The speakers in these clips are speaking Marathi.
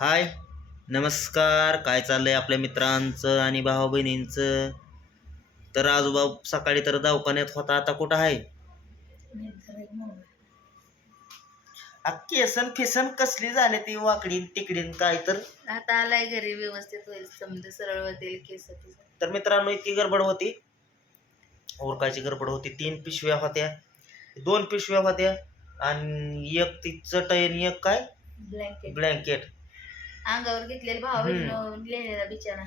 हाय. नमस्कार. काय चाललंय आपल्या मित्रांचं आणि भाऊ बहिणींचं तर आजोबा सकाळी तर दवाखान्यात होता. आता कुठं आहे? आ, केसन फिसन कसली झाले ती वाकडीन तिकडीन काय तर? आता आलाय घरी व्यवस्थित होईल. समजा सरळ होतील केस तुझं. तर मित्रांनो इतकी गडबड होती. ओरकाची गडबड होती. तीन पिशव्या होत्या. दोन पिशव्या होत्या. आणि एक ती चटई आणि एक काय? ब्लँकेट ब्लँकेट अंगावर घेतलेलं भाव हम्म. लिहिलेला बिचारा.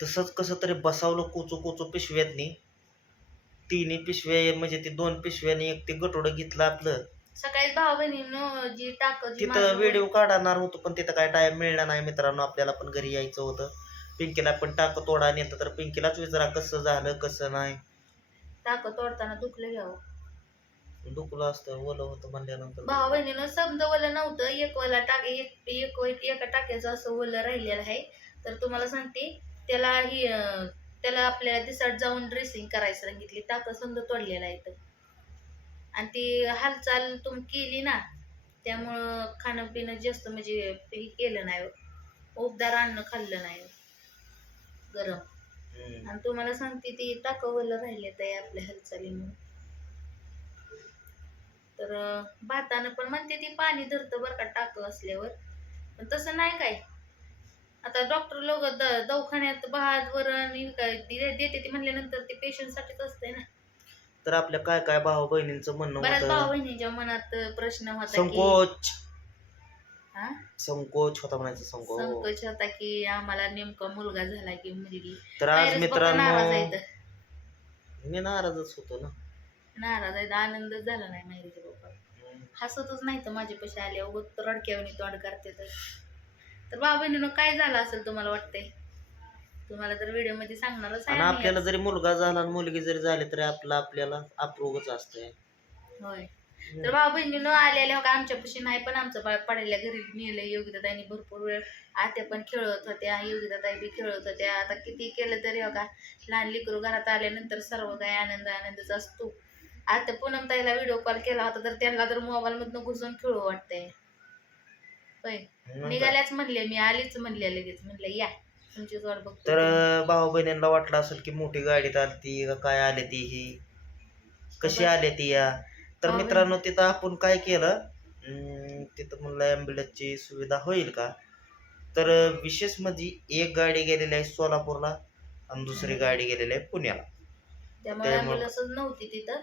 तसंच कसं तरी बसावलं कोचू कोचू पिशव्यातनी तिन्ही पिशव्या म्हणजे ती दोन पिशव्यानी एक ते गटोडं घेतलं आपलं. सकाळी बहिणीनं जी टाक तिथं व्हिडिओ काढणार होतो पण तिथं काय टाइम मिळला नाही मित्रांनो आपल्याला पण घरी यायचं होतं. पिंकीला पण टाक तोडा नेतं तर पिंकीलाच विचारा कसं झालं कसं नाही. टाक तोडताना दुखलं घ्यावं दुखलं असतं ओलं होतं म्हणल्यानंतर. भाऊ बहिणीनं समजा ओलं नव्हतं एक वाला टाक एक एक व- एका टाक्याचं असं ओलं राहिलेलं आहे. तर तुम्हाला सांगते त्याला ही अं, त्याला आपल्याला दिसाट जाऊन ड्रेसिंग करायला सांगितली टाक समजा तोडलेला आहे इथं. आणि ती हालचाल तुम्ही केली ना त्यामुळं खाणं पिणं जास्त म्हणजे हे केलं नाही उबदार अन्न खाल्लं नाही गरम. हम्म. आणि तुम्हाला सांगते ती टाकवलं राहिले ते आपल्या हालचालीमुळे. तर भातानं पण म्हणते ती पाणी धरतं बरं का टाक असल्यावर. पण तसं नाही काय. आता डॉक्टर लोक दवाखान्यात भात वरण काय दे- देते ती म्हणल्यानंतर ते पेशंट साठीच असते ना. तर आपल्या काय काय भाऊ बहिणींचं म्हणणं बऱ्याच भाऊ होतं बहिणीच्या मनात प्रश्न होता की संकोच. हा? संकोच होता म्हणायचं संकोच. संकोच होता की आम्हाला नेमका मुलगा झाला की मुलगी. तर आज नाराज मित्रांनो मी नाराजच होतो ना. नाराज आहेत आनंदच झाला नाही माहिती पप्पा हसतच नाही तर माझे पैसे आले उगत रडक्यावणी तोंड करते तर. तर बाबा बहिणीनं काय झालं असेल तुम्हाला वाटतंय? तुम्हाला तर व्हिडिओमध्ये सांगणारच आहे आणि आपल्याला. जरी मुलगा झाला आणि मुलगी जरी झाली तरी आपलं आपल्याला अप्रोगच असतंय. होय. तर भाऊ बहिणीनं आलेल्या हो का आमच्यापाशी नाही पण आमचं बाळ पडलेल्या घरी नेलं योगिताताईने भरपूर वेळ आत्या पण खेळत होत्या योगिताताई बी खेळत होत्या. आता किती केलं तरी हो का लहान लेकरू घरात आल्यानंतर सर्व काही आनंद आनंदच असतो. आता पूनम ताईला व्हिडिओ कॉल केला होता तर त्यांना तर मोबाईल मधनं घुसून खेळू वाटतंय. होय. निघाल्याच म्हणले मी आलीच म्हणले लगेच. म्हणलं या तुमची वाट बघतो. तर भाऊ बहिणींना वाटलं असेल की मोठी गाडीत आलती का काय आली ती ही? कशी आली ती या? तर भाऊ मित्रांनो तिथं आपण काय केलं अं, तिथं म्हणलं ॲम्ब्युलन्सची सुविधा होईल का? तर विशेष म्हणजे एक गाडी गेलेली आहे सोलापूरला आणि दुसरी गाडी गेलेली आहे पुण्याला. त्यामुळे त्यामुळं- ॲम्ब्युलन्सच नव्हती तिथं.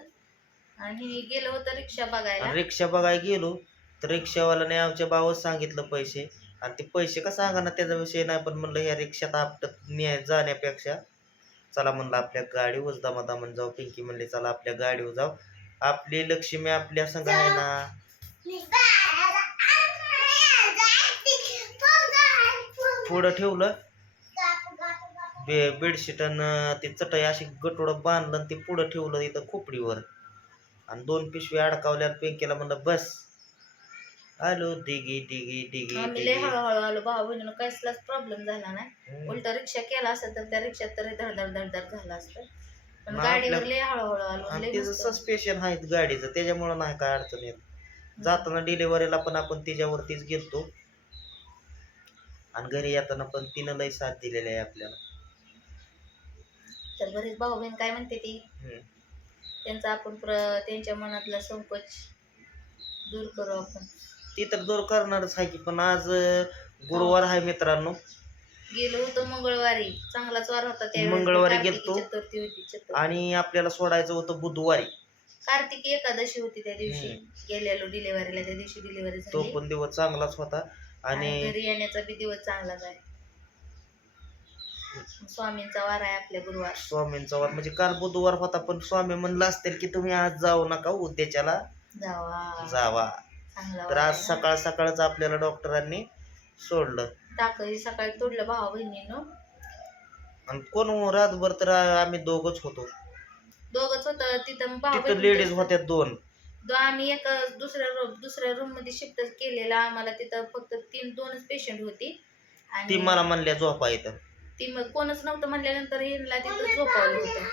आणि गेलो रिक्षा बघायला. रिक्षा बघायला गेलो. तर रिक्षावाल्याने आमच्या भावाच सांगितलं पैसे. आणि ते पैसे का सांगा ना त्याचा विषय नाही पण म्हणलं ह्या रिक्षात आपटत न्याय जाण्यापेक्षा चला म्हणलं आपल्या गाडीवर दमा म्हण जाऊ. पिंकी म्हणले चला आपल्या गाडीवर जाऊ. आपली लक्ष्मी आपल्या संग आहे ना. पुढं ठेवलं. बे बेडशीट आणि ते चटई अशी गटोडं बांधलं आणि ते पुढं ठेवलं इथं खोपडीवर. आणि दोन पिशवी अडकावल्या पिंकीला म्हणलं बस. आलो दिगी दिगी दिगी आम्ही लय दिगी. हळूहळू आलो भाऊ बहिणीनं कसलाच प्रॉब्लेम झाला नाही. हम्म. उलट रिक्षा केला असेल तर त्या रिक्षात तरी धडधड धडधड झाला असतं. पण मग गाडीवर लय हळूहळू आलो आणि लय त्याचं मस्त. सस्पेशन आहेत गाडीचं त्याच्यामुळं नाही काय अडचण येत. जाताना डिलिव्हरीला पण आपण तिच्यावरतीच गेलतो. आणि घरी येताना पण तिनं लय साथ दिलेली आहे आपल्याला. तर बरेच भाऊ बहीण काय म्हणते ती? हम्म. त्यांचा आपण प्र त्यांच्या मनातला संकोच दूर करू आपण. ती तर दूर करणारच आहे की पण आज अं, गुरुवार आहे मित्रांनो. गेलो होतो मंगळवारी. चांगलाच वार होता त्यावेळेस. मंगळवारी कार्तिकी गेलतो. चतुर्थी होती चतुर्थी. आणि आपल्याला सोडायचं होतं बुधवारी. कार्तिकी एकादशी होती त्या दिवशी. गेलेलो डिलिव्हरीला. त्या दिवशी डिलिव्हरी तो झाली. पण दिवस चांगलाच होता. आणि आणि घरी येण्याचा बी दिवस चांगलाच आहे. स्वामींचा वार आहे आपल्या गुरुवार. स्वामींचा वार म्हणजे काल बुधवार होता पण स्वामी म्हणलं असतील की तुम्ही आज जाऊ नका उद्याच्याला जावा. जावा. चांगला तर वार आज आहे ना. सकाळ सकाळच आपल्याला डॉक्टरांनी सोडलं. टाकही सकाळी तोडलं भावा बहिणीनं. आणि कोण रातभर तर आम्ही दोघच होतो. दोघच होत तिथं लेडीज होत्या दोन. आम्ही एक दुसऱ्या रूम दुसऱ्या रूममध्ये शिफ्ट केलेला. आम्हाला तिथं फक्त तीन दोनच पेशंट होती. ती मला म्हणल्या झोपा इथं. ती मग कोणच नव्हतं म्हणल्यानंतर यांना तिथं झोपावलं होतं.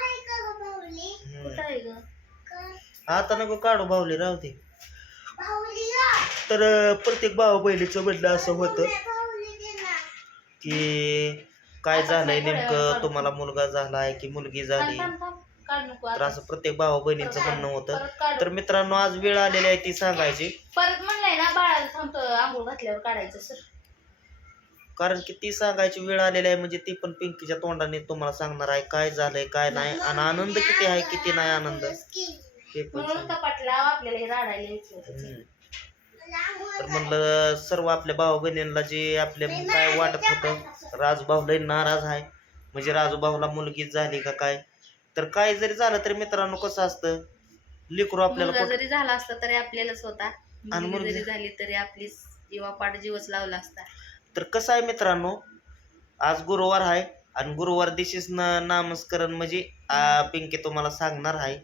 कुठं आहे ग? आता नको काढू भावली राहू दे. तर प्रत्येक भाऊ बहिणीचं म्हणणं असं होतं की काय झालंय नेमकं? तुम्हाला मुलगा झालाय की मुलगी झाली? तर. असं प्रत्येक भाऊ बहिणीचं म्हणणं होतं. तर मित्रांनो आज वेळ आलेली आहे ती सांगायची. परत म्हणलंय ना बाळाला थांबतो आंघोळ घातल्यावर काढायचं सर. कारण की ती सांगायची वेळ आलेली आहे म्हणजे ती पण पिंकीच्या तोंडाने तुम्हाला सांगणार आहे काय झालंय काय नाही आणि आनंद किती आहे किती नाही आनंद. हे पण म्हणून सांग. कपाट लाव आपल्याला हे राडायला यायचं हम्म. तर म्हणलं सर्व आपल्या भाऊ बहिणींना जे आपल्या काय वाटत होतं राजभाऊ लय नाराज आहे. म्हणजे राजूभाऊला मुलगी झाली का काय? तर काय जरी झालं तरी मित्रांनो कसं असतं? लिकरू आपल्याला मुलगा कुठं- जरी झाला असता तरी आपल्यालाच होता आणि मुलगी मुलगी- जरी झाली तरी आपली जीवापाड जीवच लावला असता. तर कसं आहे मित्रांनो आज गुरुवार आहे आणि गुरुवार दिशीस न नामस्करण म्हणजे पिंकी तुम्हाला सांगणार आहे.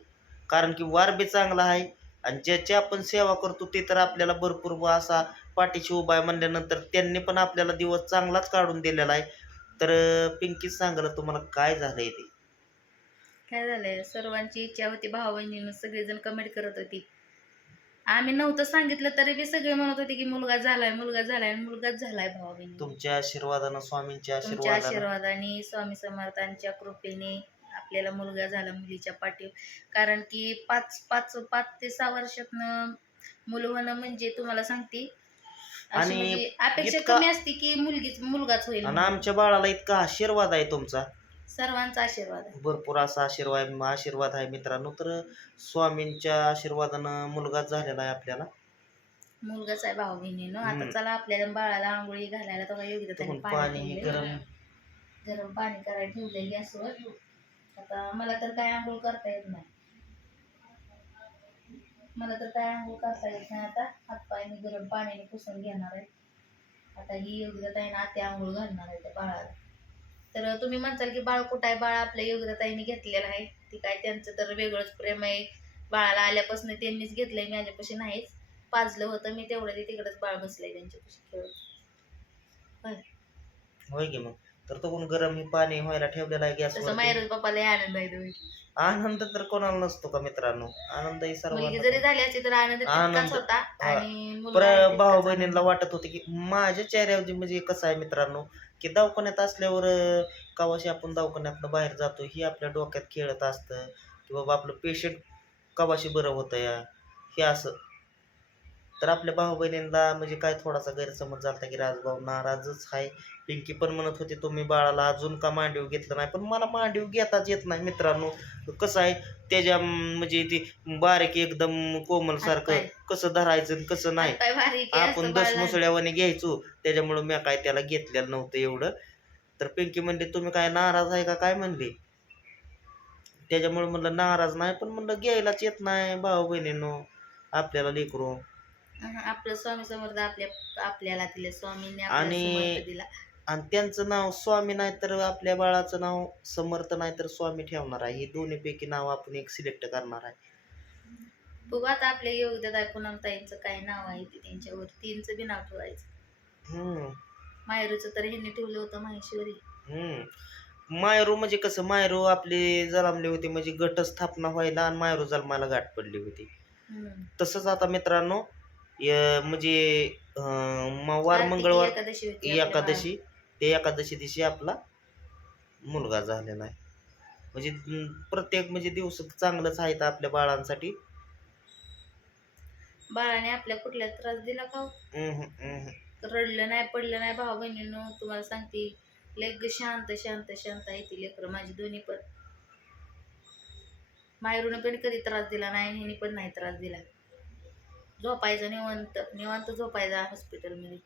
कारण की वार बी चांगला आहे आणि ज्याची आपण सेवा करतो ते तर आपल्याला भरपूर व असा पाठीशी उभा आहे म्हणल्यानंतर त्यांनी पण आपल्याला दिवस चांगलाच काढून दिलेला आहे. तर पिंकी सांगायला सांगलं तुम्हाला काय झालंय ते? काय झालंय? सर्वांची इच्छा होती भाऊ बहिणीनं सगळेजण कमेंट करत होती. आम्ही नव्हतं सांगितलं तरी बी सगळे म्हणत होते की मुलगा झालाय मुलगा झालाय आणि मुलगाच झालाय भाऊ बहिणी. तुमच्या आशीर्वादानं स्वामींच्या तुमच्या आशीर्वादानं. आशीर्वादाने स्वामी समर्थांच्या कृपेने आपल्याला मुलगा झाला मुलीच्या पाठी कारण की पाच पाच पाच ते सहा वर्षातनं मुलं होणं म्हणजे तुम्हाला सांगते अशी आणि म्हणजे अपेक्षा इतका- कमी असते की मुलगीच मुलगाच होईल आणि. आमच्या बाळाला इतका आशीर्वाद आहे तुमचा. सर्वांचा आशीर्वाद आहे. भरपूर असा आशीर्वाद आशीर्वाद आहे मित्रांनो. तर स्वामींच्या आशीर्वादानं मुलगा झालेला आहे आपल्याला. मुलगाच आहे भाऊ बहिणीनं हम्म. आता चला आपल्याला बाळाला आंघोळी घालायला तेव्हा योग्य त्याने पाणी पाणी ठेवलंय. गरम. गरम पाणी करायला ठेवलंय गॅसवर. आता मला तर काय आंघोळ करता येत नाही. मला तर काय आंघोळ करता येत नाही आता. हातपाय मी गरम पाण्याने पुसून घेणार आहे. आता ही योग्यताईने आते आंघोळ घालणार आहे त्या बाळाला. तर तुम्ही म्हणताल की बाळ कुठं आहे? बाळ आपल्या योग्यताईने घेतलेलं आहे. ती काय त्यांचं तर वेगळंच प्रेम आहे. बाळाला आल्यापासून त्यांनीच घेतलंय माझ्यापाशी नाहीच. पाजलं होतं मी तेवढं ते तिकडंच बाळ बसलंय त्यांच्यापाशी खेळत होय. की मग. तर तो कोण गरम हे पाणी व्हायला ठेवलेला आहे तसं गॅसवर मायरूज बापाला आनंद आहे तुम्ही आनंद तर कोणाला नसतो का मित्रांनो? आनंद ही मुलगी जरी झाली असती तर आनंद आनंद. तितकाच होता. आणि मुलगा पर आहे तितकाच भाऊ. बहिणींना वाटत होते की माझ्या चेहऱ्यावर म्हणजे कसं आहे मित्रांनो? की दवाखान्यात असल्यावर कवाशी आपण दवाखान्यातनं बाहेर जातो ही आपल्या डोक्यात खेळत असतं की बाबा आपलं पेशंट कवाशी बरं होतं या? हे असं. तर आपल्या भाऊ बहिणींना म्हणजे काय थोडासा गैरसमज झाला की राजभाऊ नाराजच आहे. पिंकी पण म्हणत होती तुम्ही बाळाला अजून का मांडीव घेतलं नाही? पण मला मांडीव घेताच येत नाही मित्रांनो. कसं आहे त्याच्या म्हणजे ती बारीक एकदम कोमल सारखं. कसं धरायचं कसं नाही. आपण दस. मुसळ्यावाने घ्यायचो. त्याच्यामुळं मी काय त्याला घेतलेलं नव्हतं एवढं. तर पिंकी म्हणली तुम्ही काय नाराज आहे का? काय म्हणली? त्याच्यामुळे म्हणलं नाराज नाही पण म्हणलं घ्यायलाच येत नाही भाऊ बहिणींनो आपल्याला लेकरू आपलं स्वामी समर्थ आपल्या आपल्याला दिले स्वामींनी आणि- दिला. आणि त्यांचं नाव स्वामी नाही तर आपल्या बाळाचं नाव समर्थ नाही तर स्वामी ठेवणार आहे. ही दोन्हीपैकी नाव आपण एक सिलेक्ट करणार आहे. बघू आता आपल्या योग्यता आहे पुन्हा ताईंचं काय नाव आहे ते त्यांच्यावर तीनचं बी नाव ठेवायचं. हम्म. मायरूचं तर ह्यांनी ठेवलं होतं माहेश्वरी. हम्म. मायरू म्हणजे कसं मायरू आपली जलमली होती म्हणजे गट स्थापना व्हायला आणि मायरू जन्माला गाठ पडली होती. तसंच आता मित्रांनो य- म्हणजे अं, म- वार कार्तिकी मंगळवार एकादशी होती आपल्या एकादशी. ते एकादशी दिवशी आपला मुलगा झालेला आहे. म्हणजे अं, प्रत्येक म्हणजे दिवस चांगलंच आहेत आपल्या बाळांसाठी. बाळाने आपल्या कुठल्या त्रास दिला का हो? रडलं नाही पडलं नाही भाऊ बहिणीनं तुम्हाला सांगते. लेग शांत शांत शांत आहे ती लेकरं माझी दोन्ही पण. मायरूने पण कधी त्रास दिला नाही आणि हिने पण नाही त्रास दिला. झोपायचं निवांत निवांत झोपायचा हॉस्पिटलमध्ये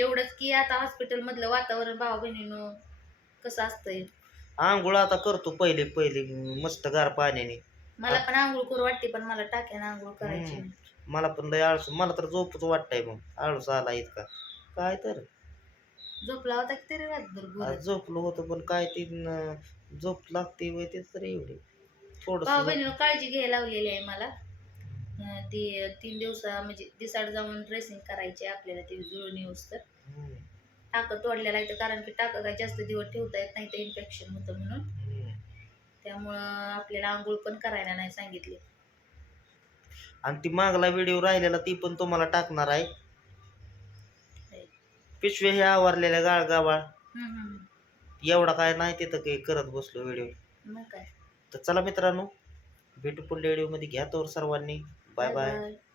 एवढंच की आता हॉस्पिटलमधलं वातावरण भाऊ बहिणीनं कसं असतंय? आंघोळ आता करतो पहिले पहिले मस्त गार पाण्याने. मला पण आंघोळ करू वाटते पण मला टाक्यानं आंघोळ करायची हम्म. मला पण लय आळस मला तर झोपच वाटतंय मग. आळस आला इतका. काय तर. झोपला होता की तरी रातभर आज झोपलो होतं पण काय ती न- झोप लागते वय तेच तर एवढी. थोडस भाऊ बहिणीनं काळजी घ्यायला लावलेली आहे मला. ती तीन दिवसा म्हणजे दिसाड जाऊन ड्रेसिंग करायची आपल्याला ती जुळून येऊस तर. टाकं तोडलेलं आहे कारण की टाकं काय जास्त दिवस ठेवता येत नाही तर इन्फेक्शन होतं म्हणून. त्यामुळं आपल्याला आंघोळ पण करायला नाही सांगितले. आणि ती मागला व्हिडिओ राहिलेला ती पण तुम्हाला टाकणार आहे. पिशव्या हे आवरलेल्या गाळ गावाळ. एवढा काय नाही तिथं काही करत बसलो व्हिडिओ मग काय? तर चला मित्रांनो भेटू पुढल्या व्हिडिओमध्ये घ्या तोवर सर्वांनी. 拜拜。